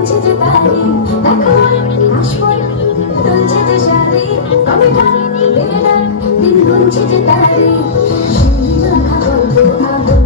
গুনছে যে তারি দেখো আসবো তুলছে যে শাড়ি আমি ঢালি বেড়ে দিন গুনছে যে তারি শিউলি মাখা গল্প আগুন